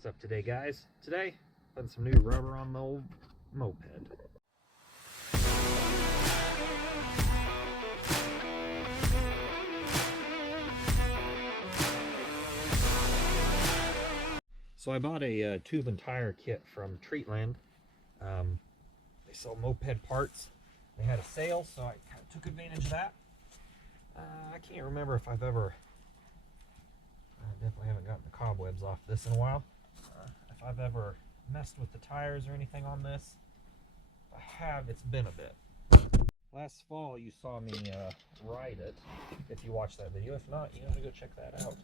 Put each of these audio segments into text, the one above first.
What's up today, guys? Today, putting some new rubber on the old moped. So I bought a tube and tire kit from Treatland. They sell moped parts. They had a sale, so I kind of took advantage of that. I can't remember if I've ever... I definitely haven't gotten the cobwebs off this in a while. If I've ever messed with the tires or anything on this. If I have, it's been a bit. Last fall you saw me ride it, if you watched that video. If not, you gotta go check that out.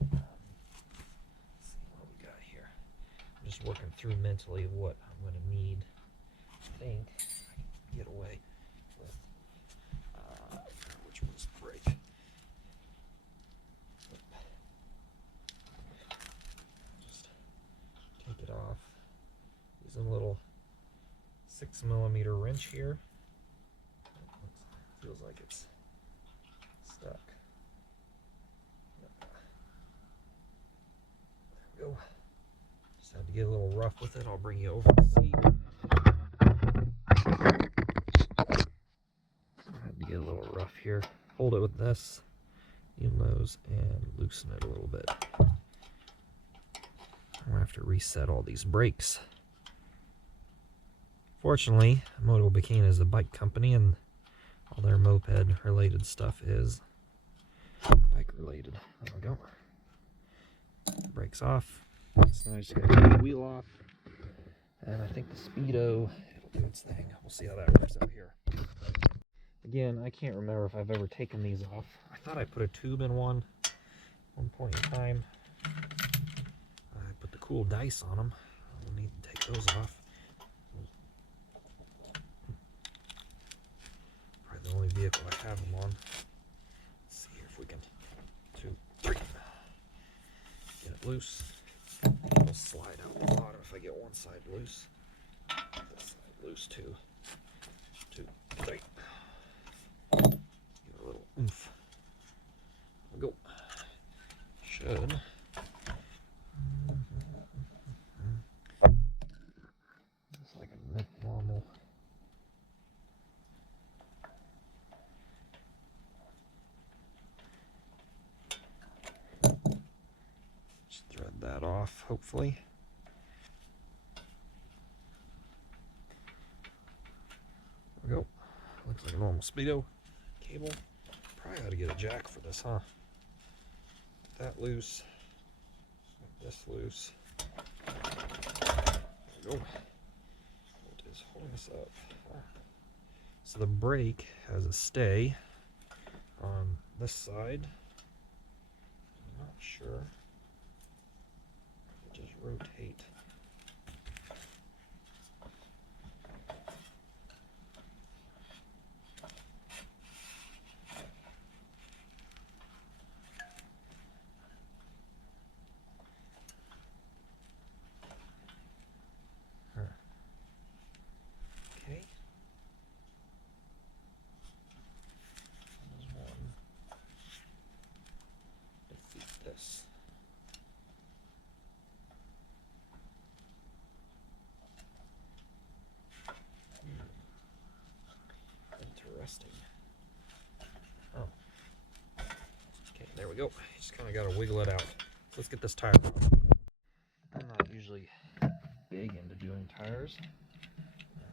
Let's see what we got here. I'm just working through mentally what I'm gonna need. I think I can get away with which one's brake. Just take it off. Using a little 6mm wrench here. Feels like it's stuck. There we go. Just had to get a little rough with it. I'll bring you over to see. Had to get a little rough here. Hold it with this, needle nose, and loosen it a little bit. I'm gonna have to reset all these brakes. Fortunately, Mobylette is a bike company, and all their moped related stuff is bike related. There we go. Brakes off. So I just gotta get the wheel off. And I think the Speedo, it'll do its thing. We'll see how that works out here. Again, I can't remember if I've ever taken these off. I thought I put a tube in one point in time. I put the cool dice on them. I'll need to take those off. The only vehicle I have them on. Let's see here if we can 2, 3. Get it loose. It'll slide out the bottom if I get one side loose. This side loose too. 2, 3. Give it a little oomph. There we go. Should. It's like a normal. That off, hopefully. There we go. Looks like a normal Speedo cable. Probably ought to get a jack for this, huh? That loose. This loose. There we go. What is holding us up? So the brake has a stay on this side. I'm not sure. Just rotate. Okay. There's one. Defeat this. Interesting. Oh. Okay, there we go. Just kind of got to wiggle it out. Let's get this tire out. I'm not usually big into doing tires.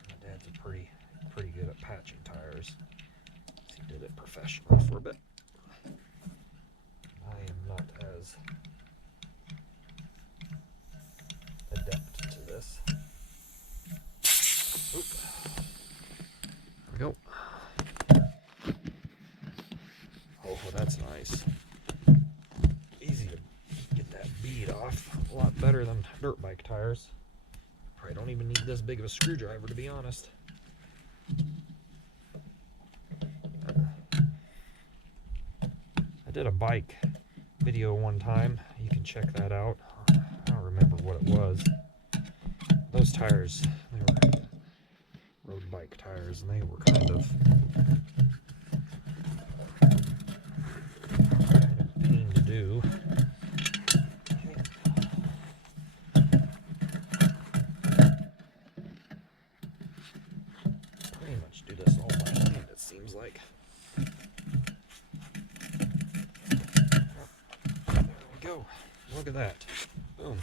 My dad's pretty good at patching tires. He did it professionally for a bit. I am not as adept to this. Oop. There we go. Oh, that's nice. Easy to get that bead off. A lot better than dirt bike tires. Probably don't even need this big of a screwdriver, to be honest. I did a bike video one time. You can check that out. I don't remember what it was. Those tires, they were road bike tires, and they were kind of pain to do. Okay. like. There we go. Look at that. Boom.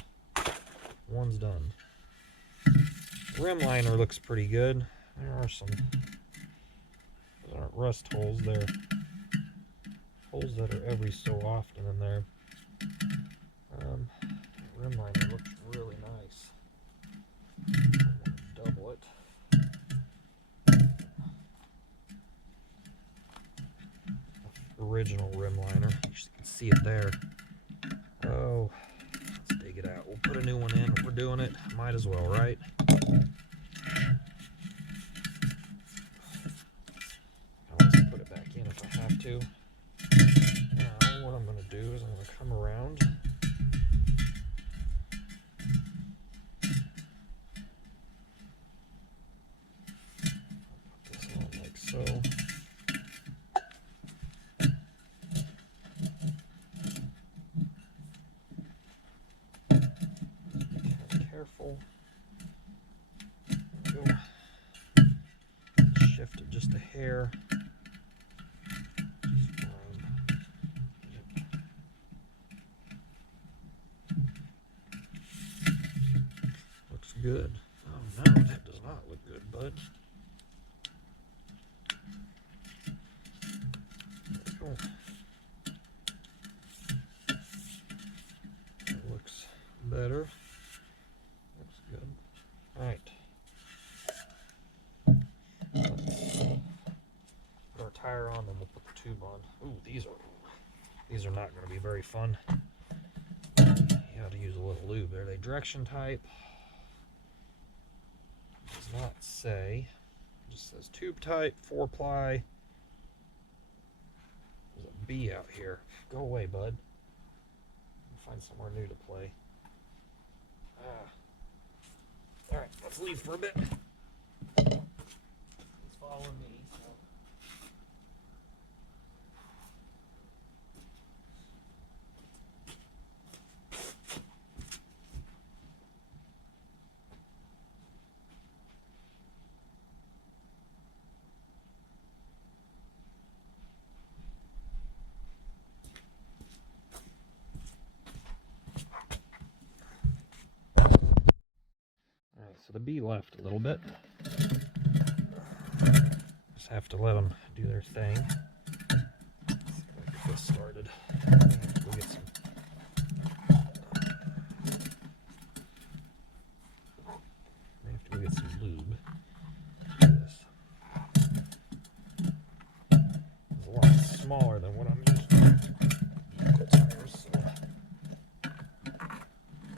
One's done. Rim liner looks pretty good. There are some, those aren't rust holes, they're holes that are every so often in there. Rim liner looks really nice. I'm gonna double it. Original rim liner. You can see it there. Oh, let's dig it out. We'll put a new one in. We're doing it. Might as well, right? I always put it back in if I have to. Now, what I'm going to do is I'm going to come around. I'll put this on like so. Careful. There we go. Shift it just a hair. Looks good. Oh no, that does not look good, bud. There we go. That looks better. Looks good. Alright. Put our tire on, then we'll put the tube on. Ooh, these are not going to be very fun. You have to use a little lube. Are they direction type? It does not say. It just says tube type, 4-ply. There's a B out here. Go away, bud. Find somewhere new to play. Alright, let's leave for a bit. He's following me, so. So the bee left a little bit. Just have to let them do their thing. Let's see if I can get this started. I'm gonna have to go get some. I have to go get some lube. Do this. It's a lot smaller than what I'm used to. Tires, so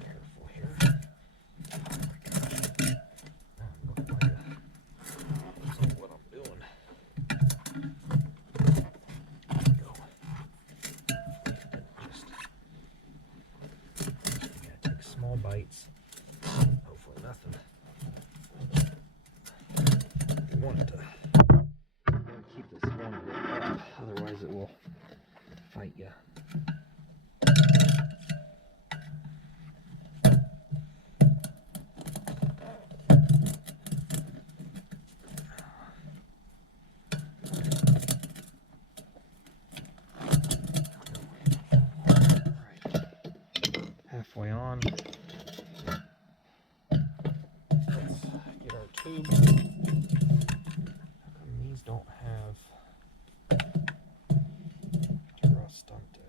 careful here. Bites. Hopefully nothing. You want it to keep this one up, otherwise it will fight you. Alright. Halfway on. Tube. How come these don't have Rostante?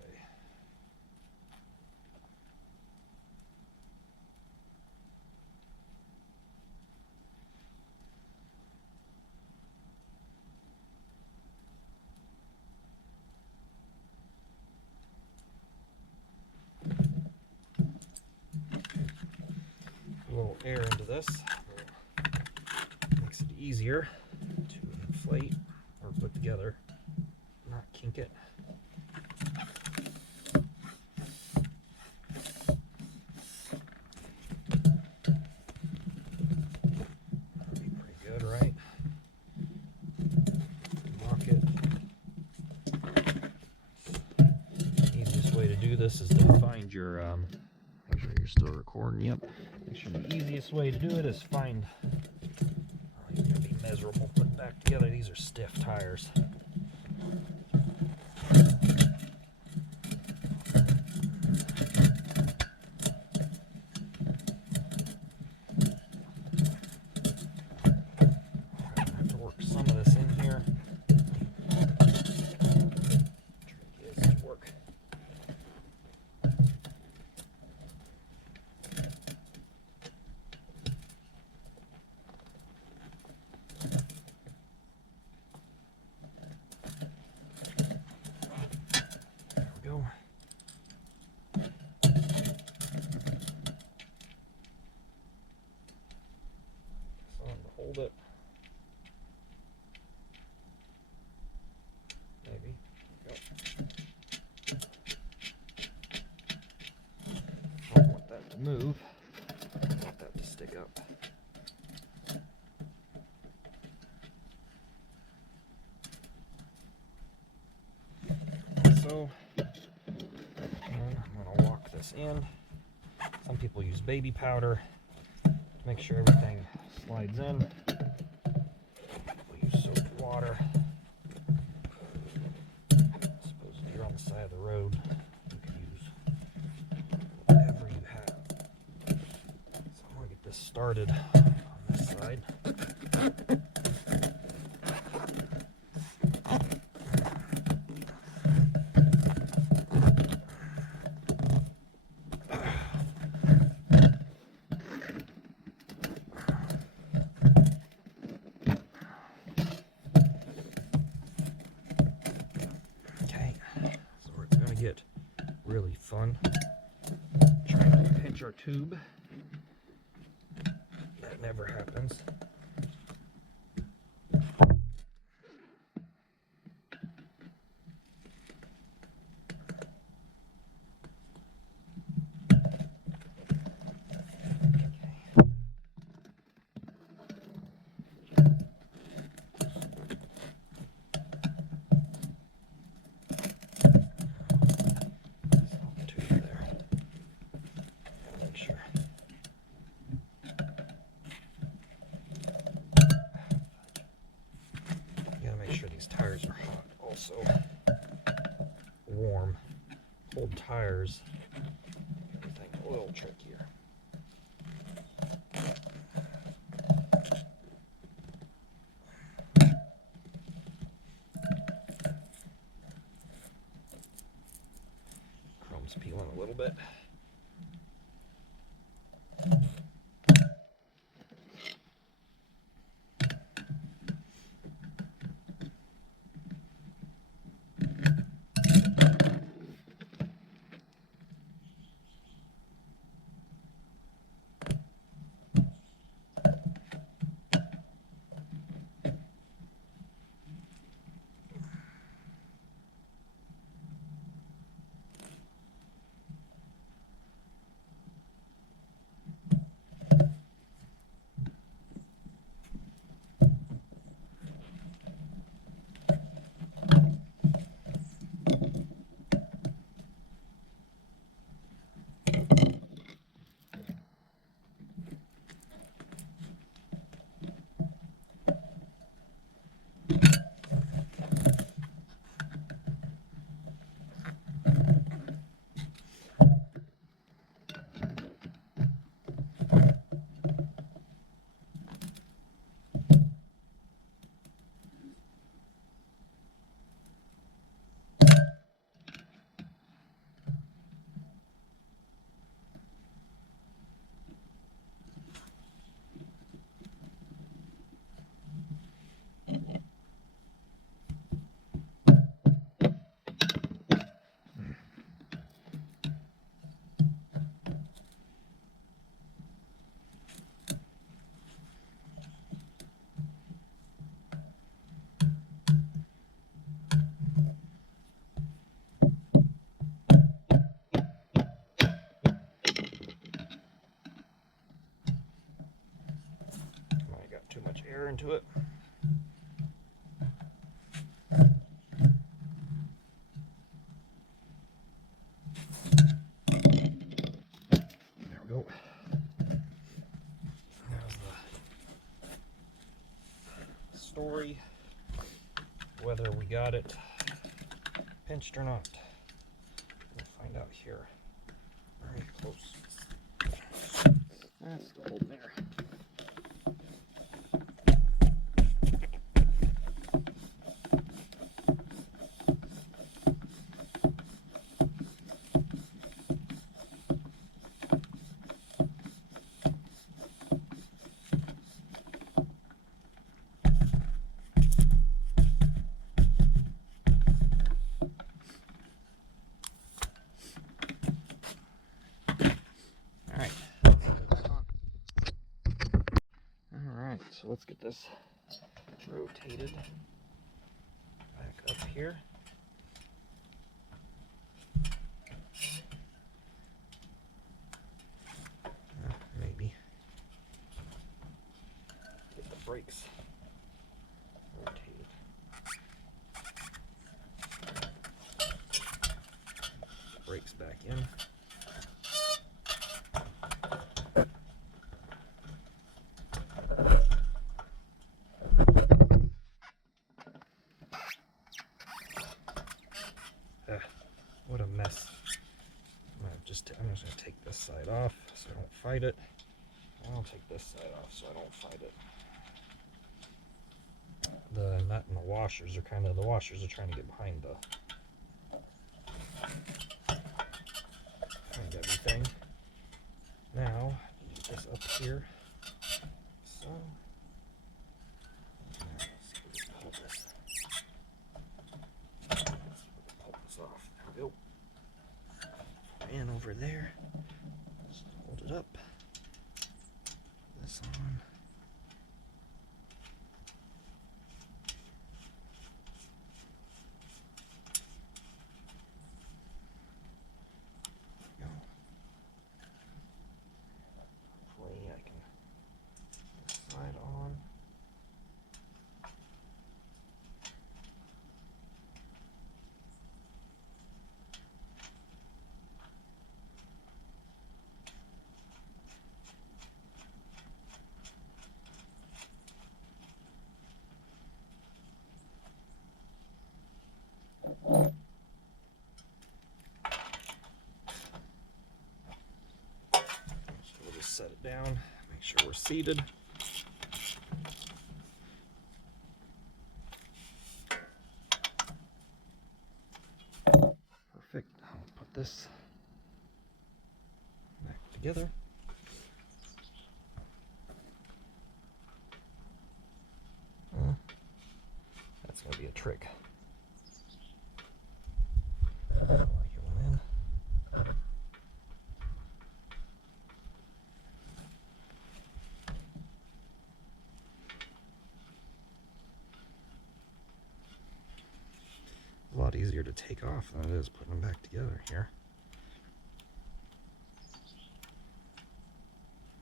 A little air into this. Makes it easier to inflate or put together, not kink it. That'll be pretty good, right? Lock it. Easiest way to do this is to find your, make sure you're still recording, yep. Make sure the easiest way to do it is find, you're going to be miserable putting back together. These are stiff tires. Have to work some of this in here. Trick is to work. There we go. Hold it. Maybe. Yep. Don't want that to move. I want that to stick up. So, I'm going to walk this in. Some people use baby powder to make sure everything slides in. We'll use soap and water. I suppose if you're on the side of the road, you can use whatever you have. So I'm going to get this started on this side. Get really fun trying to pinch our tube. That never happens. Tires are hot, also warm. Cold tires, everything a little trickier. Chrome's peeling a little bit. Air into it. There we go. There's the story, whether we got it pinched or not. We'll find out here. Very close. That's the hole there. So let's get this rotated back up here. Maybe get the brakes rotated. Brakes back in. What a mess. I'm just going to take this side off so I don't fight it. I'll take this side off so I don't fight it. The nut and the washers are trying to get behind everything. Now, get this up here. So, let's pull this. Pull this off. There we go. And over there, just hold it up. This on. There we go. Hopefully I can get this side on. So we'll just set it down, make sure we're seated. Perfect. I'll put this back together. That's going to be a trick. A lot easier to take off than it is putting them back together here.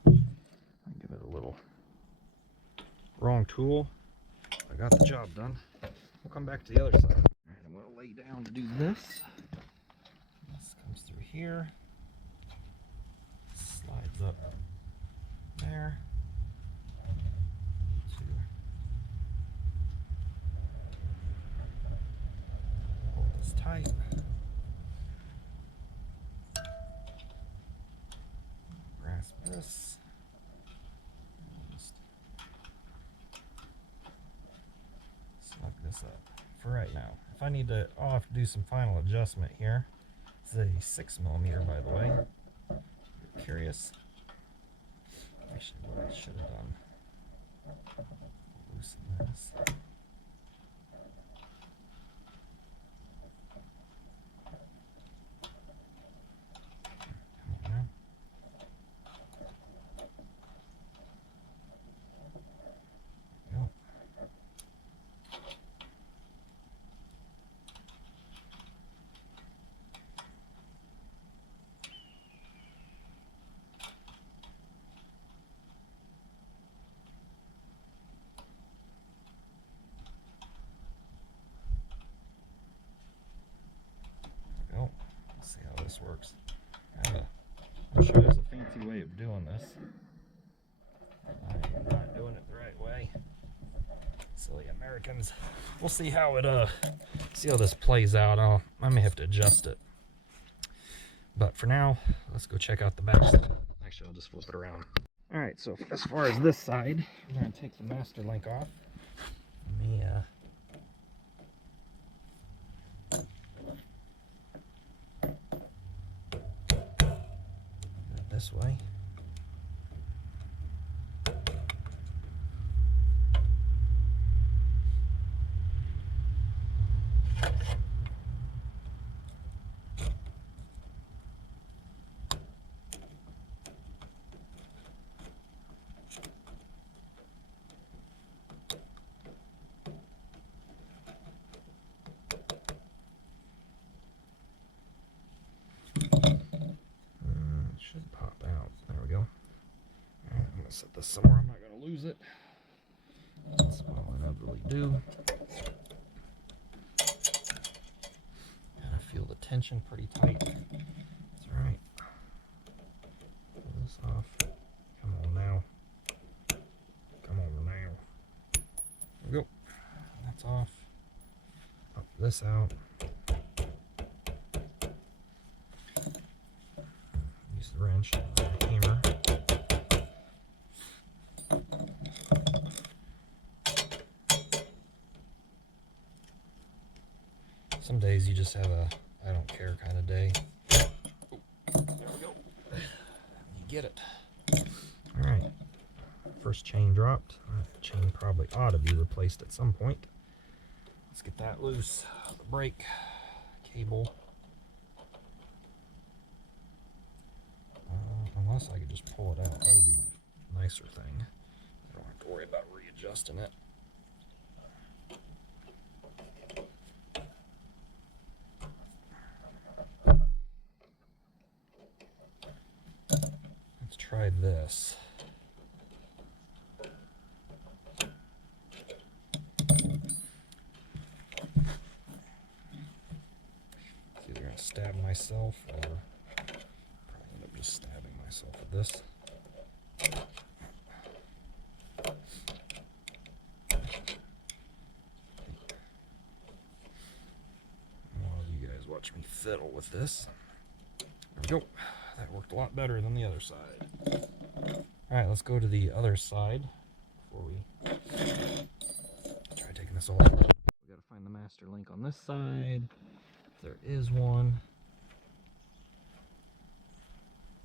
I'll give it a little wrong tool. I got the job done. We'll come back to the other side. All right, I'm going to lay down to do this. This comes through here, slides up there. Hold this tight. Grasp this. Just snug this up for right now. If I need to, I'll have to do some final adjustment here. This is a 6mm, by the way. If you're curious. Actually, what I should have done. Loosen this. Come on now. Go. Let's see how this works. I'm sure there's a fancy way of doing this. I'm not doing it the right way. Silly Americans. We'll see how this plays out. I may have to adjust it. But for now, let's go check out the back side. Actually, I'll just flip it around. All right, so as far as this side, I'm going to take the master link off. Let me this way. It should pop out. There we go. All right, I'm going to set this somewhere I'm not going to lose it. That's what I'll inevitably do. I feel the tension pretty tight. That's all right. Pull this off. Come on now. Come on now. There we go. That's off. Pop this out. Use the wrench and the hammer. Some days you just have a I don't care kind of day. Oh, there we go. You get it. All right. First chain dropped. That chain probably ought to be replaced at some point. Let's get that loose. The brake cable. Unless I could just pull it out. That would be a nicer thing. I don't have to worry about readjusting it. Let's try this. It's either going to stab myself or probably end up just stabbing myself with this. A lot of you guys watch me fiddle with this. There we go. That worked a lot better than the other side. Alright, let's go to the other side before we try taking this off. We gotta find the master link on this side. If there is one.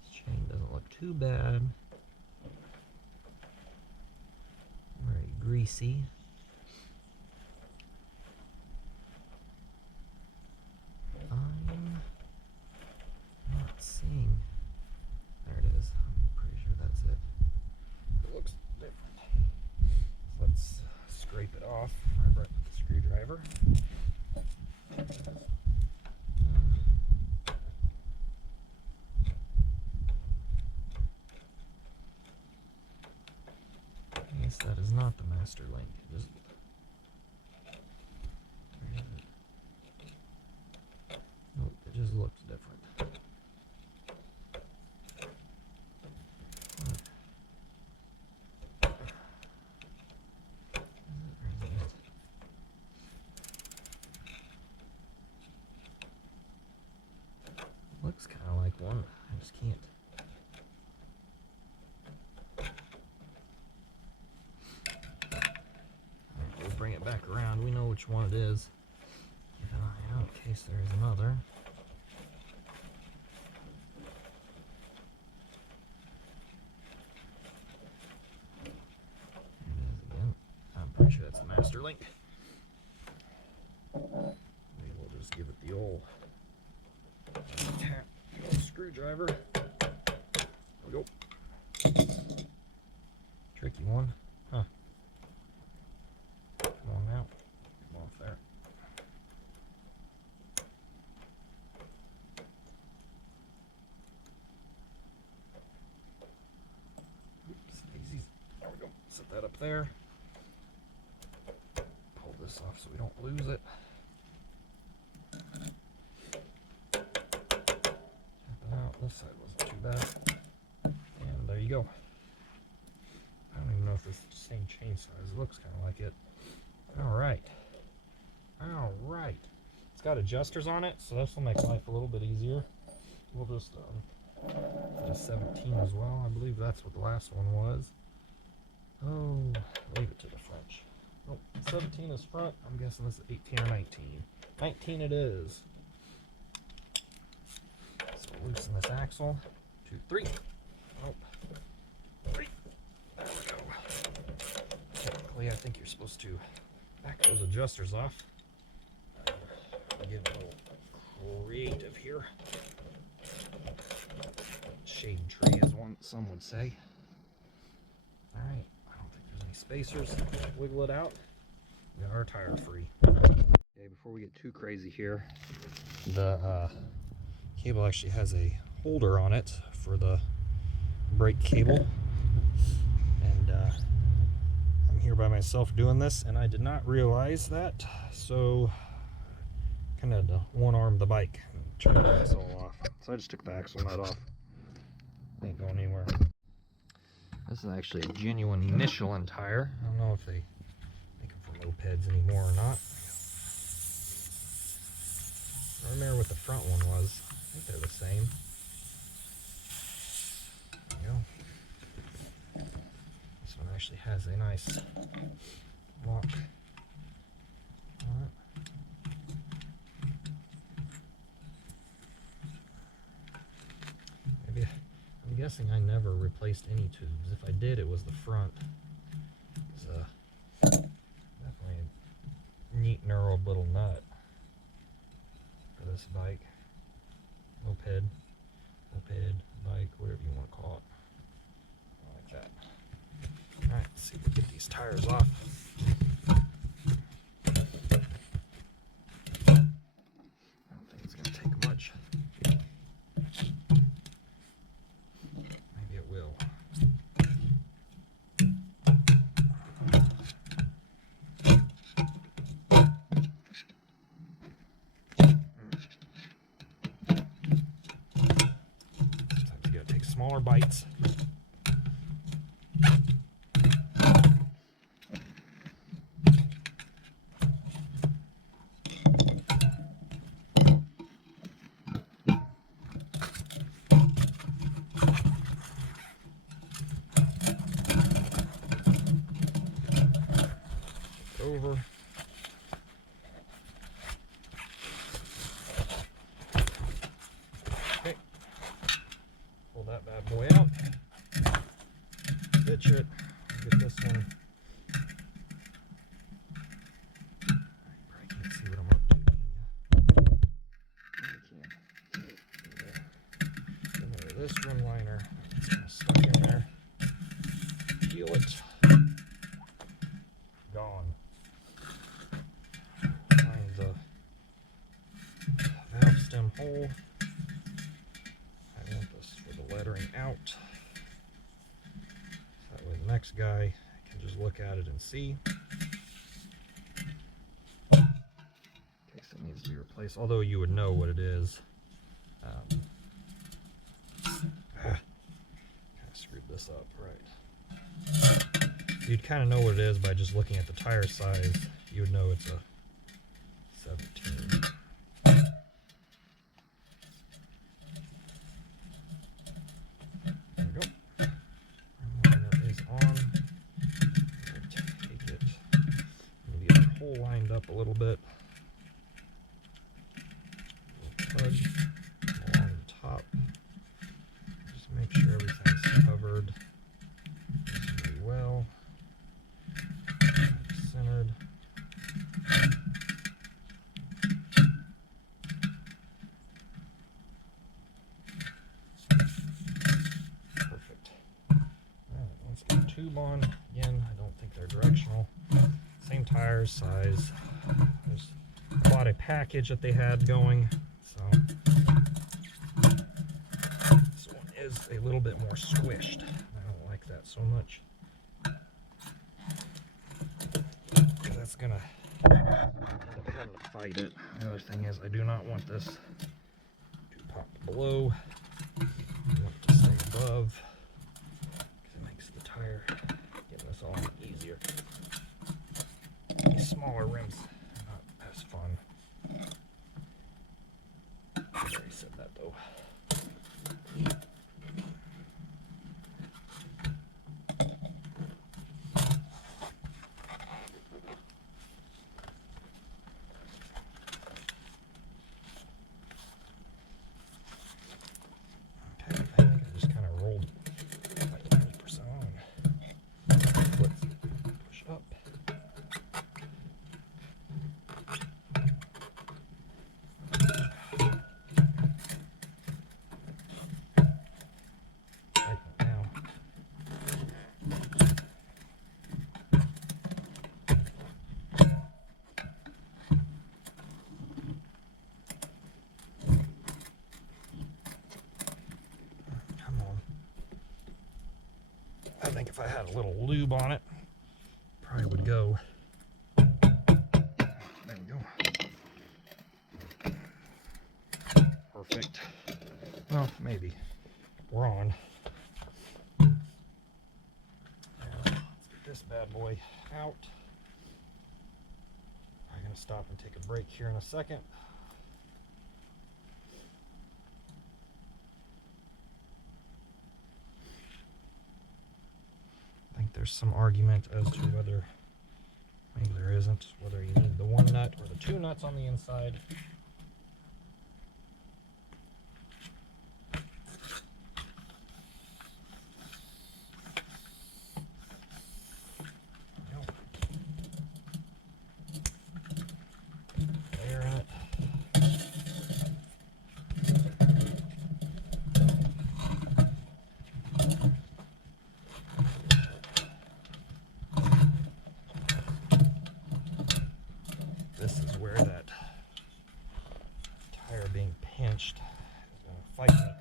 This chain doesn't look too bad. Very greasy. I'm not seeing. There it is. I'm pretty sure that's it. It looks different. Let's scrape it off with the screwdriver. I guess that is not the master link. It is. Where is it? Nope, it just looks different. Looks kind of like one. I just can't. Alright, we'll bring it back around. We know which one it is. Keep an eye out in case there's another. There it is again. I'm pretty sure that's the master link. Maybe we'll just give it the old tap, screwdriver. There we go. Tricky one, huh? Come on now. Come off there. Oops, daisies. There we go. Set that up there. Pull this off so we don't lose it. This side wasn't too bad. And there you go. I don't even know if it's the same chain size. It looks kind of like it. All right. All right. It's got adjusters on it, so this will make life a little bit easier. We'll just put a 17 as well. I believe that's what the last one was. Oh, leave it to the French. Oh, 17 is front. I'm guessing this is 18 or 19. 19 it is. So we'll loosen this axle. 2, 3. Oh, 3. There we go. Technically, I think you're supposed to back those adjusters off. Get a little creative here. Shade tree is one some would say. All right, I don't think there's any spacers. Wiggle it out. We got our tire free. Okay, before we get too crazy here, the cable actually has a holder on it for the brake cable, and I'm here by myself doing this, and I did not realize that, so kind of had to one-arm the bike and turn the axle off. So I just took the axle nut off. Ain't going anywhere. This is actually a genuine Michelin tire. I don't know if they make them for mopeds anymore or not. I remember what the front one was. I think they're the same. There you go. This one actually has a nice lock on it. I'm guessing I never replaced any tubes. If I did, it was the front. It's definitely a neat knurled little nut for this bike. Moped, bike, whatever you want to call it. Like that. Alright, let's see if we can get these tires off. I don't think it's going to take much. Smaller bites. Over. Okay. Pull that bad boy out. Ditch it. Get this one. You probably can't see what I'm up to, can you? Get rid of this rim liner. It's kind of stuck in there. Peel it. Gone. Find the valve stem hole. I want this for the lettering out. That way the next guy can just look at it and see. In case it needs to be replaced, although you would know what it is. Kind of screwed this up, right. You'd kind of know what it is by just looking at the tire size. You would know it's a 17. There we go. That is on. Take it. Maybe get the hole lined up a little bit. A little tudge along the top. Just make sure everything's covered really well. Centered. Perfect. Alright, let's get the tube on. Again, I don't think they're directional. Same tires, size. There's bought a package that they had going, so this one is a little bit more squished. I don't like that so much. That's gonna end up having to fight it. The other thing is I do not want this to pop below. I want it to stay above because it makes the tire getting this all easier. A small our rims not as fun. I already said that though. Okay, I think I just kind of rolled like 90% on. Let's push up. I think if I had a little lube on it, probably would go. There we go. Perfect. Well, maybe. We're on. Now, let's get this bad boy out. I'm going to stop and take a break here in a second. There's some argument as to whether, maybe there isn't, whether you need the one nut or the two nuts on the inside. There in it. This is where that tire being pinched is going to fight me.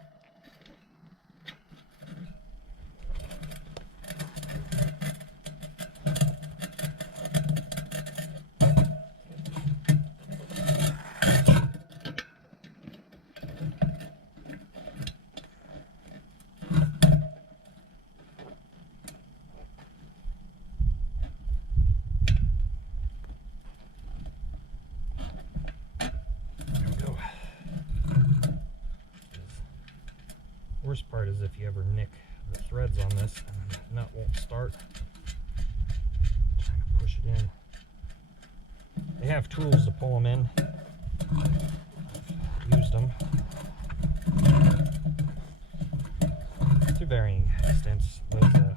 Worst part is if you ever nick the threads on this and the nut won't start. Trying to push it in. They have tools to pull them in. I've used them to varying extents. But I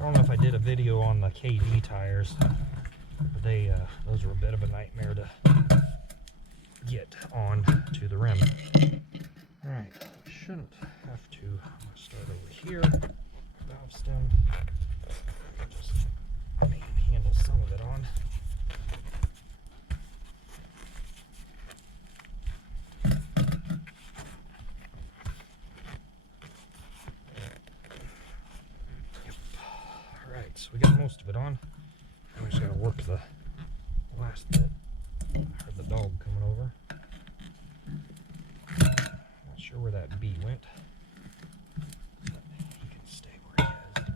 don't know if I did a video on the KD tires. But those were a bit of a nightmare to get on to the rim. All right. Shouldn't have to. I'm going to start over here. Valve stem. Just maybe handle some of it on. Yep. All right, so we got most of it on. Now we just got to work the last bit. I heard the dog coming over. Sure where that bee went, but he can stay where he is.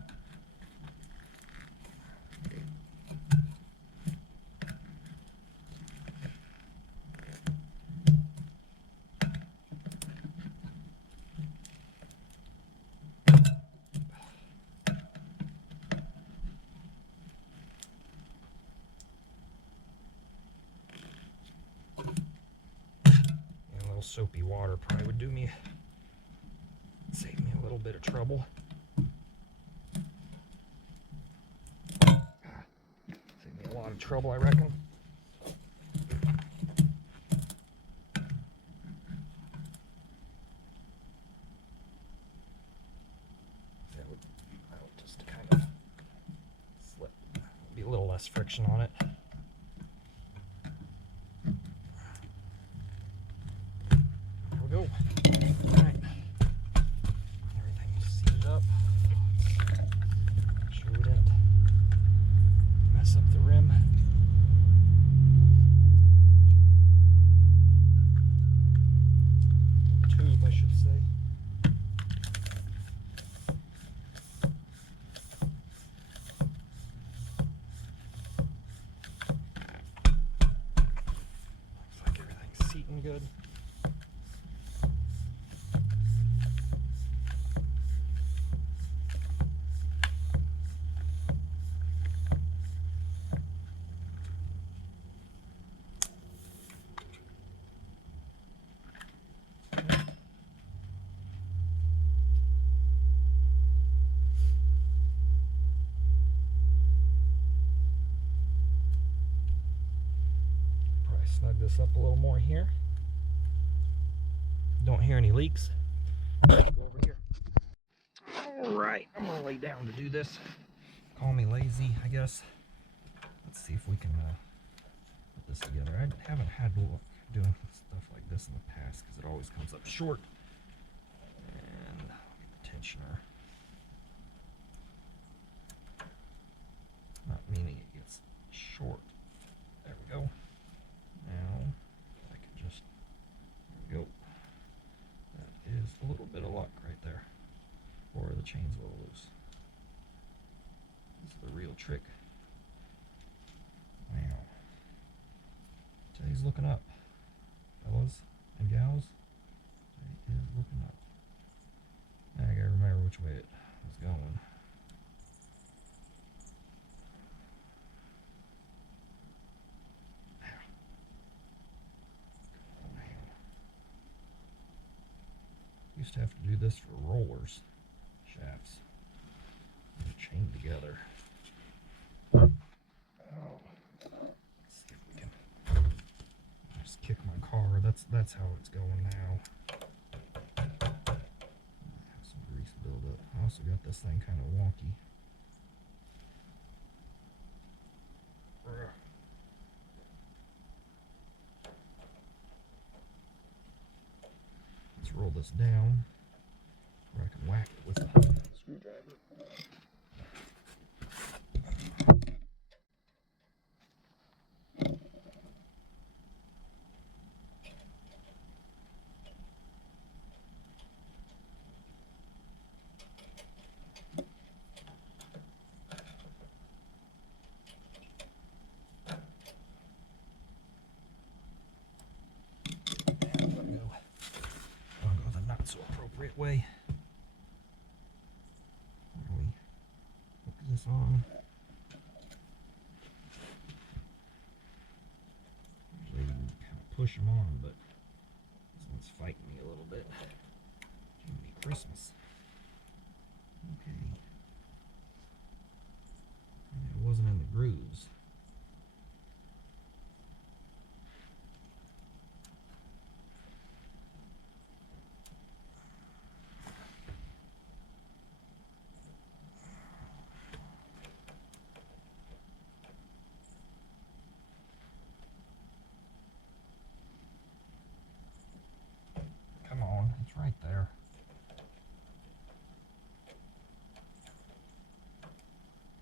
A little soapy water probably would save me a little bit of trouble. Save me a lot of trouble, I reckon. That would just kind of slip. Be a little less friction on it. Go. All right. Everything's seated up. Make sure we didn't mess up the rim. The tube, I should say. looking good. Probably snug this up a little more here. Don't hear any leaks. Go over here. Alright, I'm gonna lay down to do this. Call me lazy, I guess. Let's see if we can put this together. I haven't had luck doing stuff like this in the past because it always comes up short. And get the tensioner. Not meaning it gets short. There we go. Now I can just, there we go. That is a little bit of luck right there. Or the chain's a little loose. This is the real trick. Now, today's looking up, fellas and gals. Today is looking up. Now I gotta remember which way it was going. Used to have to do this for rollers, shafts, chained together. Oh. Let's see if we can just kick my car. That's how it's going now. Have some grease buildup. I also got this thing kind of wonky. Let's roll this down where I can whack it with a screwdriver. Appropriate way. Where we hook this on. Usually you can kind of push them on, but this one's fighting me a little bit. Jiminy Christmas. Okay. And it wasn't in the grooves. Come on, it's right there.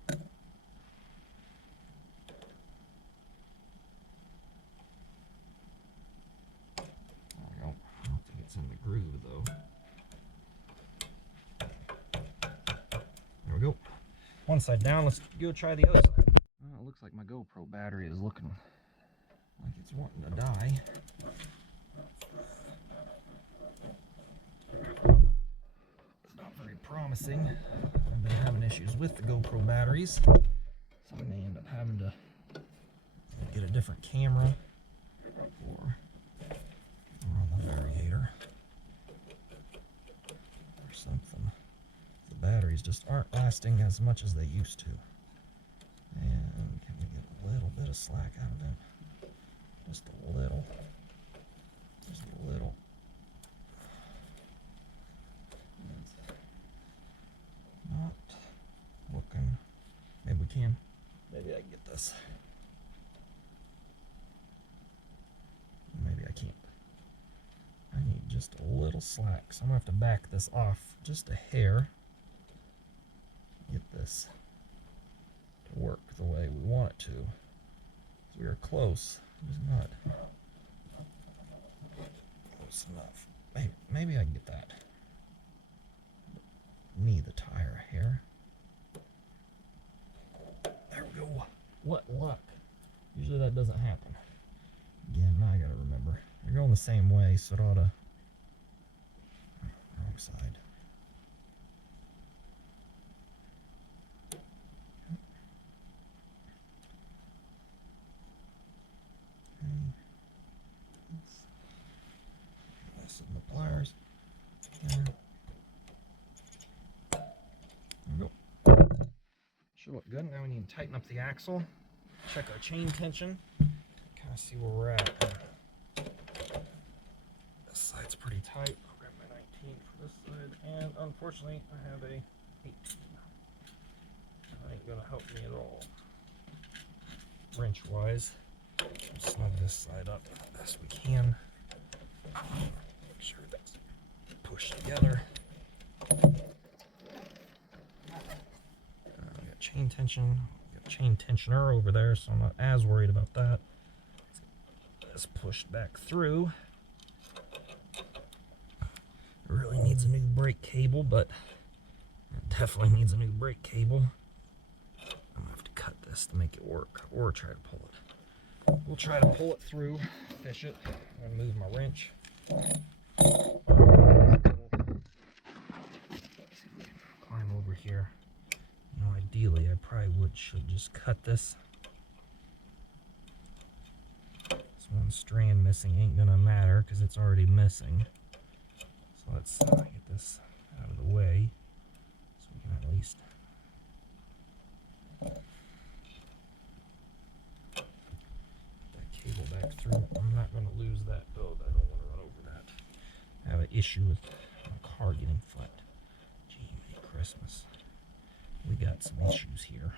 There we go. I don't think it's in the groove though. There we go. One side down, let's go try the other side. Well, it looks like my GoPro battery is looking like it's wanting to die. It's not very promising. I've been having issues with the GoPro batteries, so I may end up having to get a different camera or run the variator or something. The batteries just aren't lasting as much as they used to. And can we get a little bit of slack out of them? Just a little. Just a little. It's not looking. Maybe we can. Maybe I can get this. Maybe I can't. I need just a little slack, so I'm gonna have to back this off just a hair. Get this to work the way we want it to. So we are close, just not close enough. Maybe I can get that. Knee the tire hair. There we go. What luck. Usually that doesn't happen. Again, now I gotta remember. You're going the same way, so it ought to... Wrong side. This is the pliers. There we go. Should look good. Now we need to tighten up the axle, check our chain tension, kind of see where we're at. This side's pretty tight. I'll grab my 19 for this side, and unfortunately I have a 18. That ain't gonna help me at all. Wrench wise, snug this side up as best we can. Make sure that's pushed together. We got chain tension, we got chain tensioner over there, so I'm not as worried about that. This pushed back through. It really needs a new brake cable, but it definitely needs a new brake cable. I'm gonna have to cut this to make it work, or try to pull it. We'll try to pull it through, fish it, and move my wrench. Climb over here. You know, ideally, I probably should just cut this. This one strand missing ain't gonna matter because it's already missing. So let's get this out of the way so we can at least cable back through. I'm not going to lose that though. I don't want to run over that. I have an issue with my car getting flat. Gee, Merry Christmas. We got some issues here.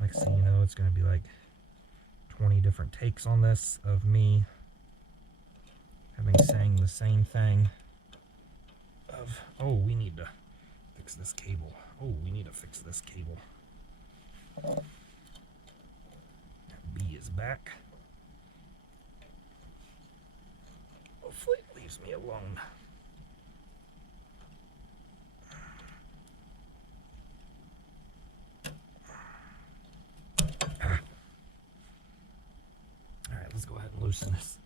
Next thing you know, it's going to be like 20 different takes on this of me saying the same thing. Oh, we need to fix this cable. Oh, we need to fix this cable. That B is back. Hopefully it leaves me alone. Alright, let's go ahead and loosen this.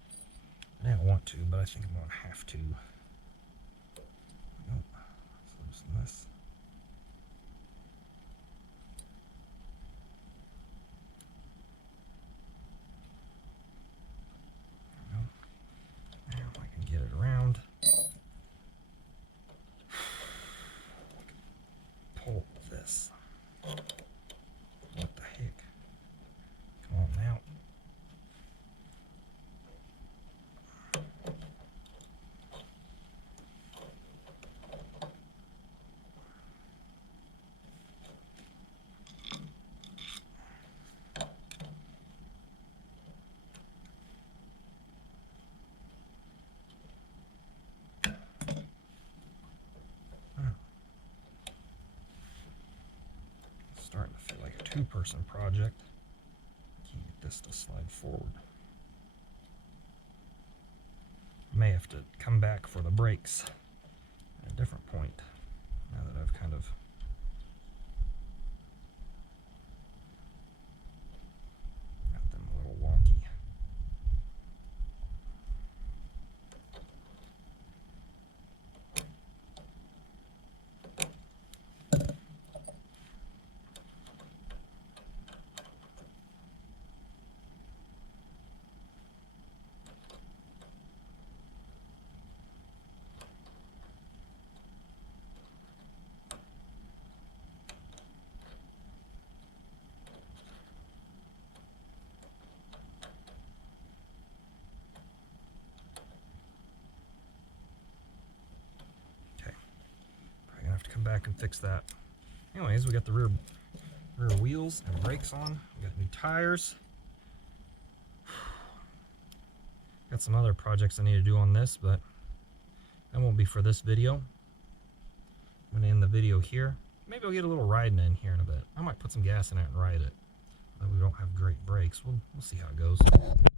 I didn't want to, but I think I'm going to have to. Nope. Let's loosen this. There we go. Now I can get it around. Pull this. What the heck? Come on now. Starting to feel like a two-person project. Can't get this to slide forward. May have to come back for the brakes at a different point now that I've kind of got them a little wonky. To come back and fix that. Anyways, we got the rear wheels and brakes on. We got new tires. Got some other projects I need to do on this, but that won't be for this video. I'm gonna end the video here. Maybe I'll get a little riding in here in a bit. I might put some gas in it and ride it. But we don't have great brakes. We'll see how it goes.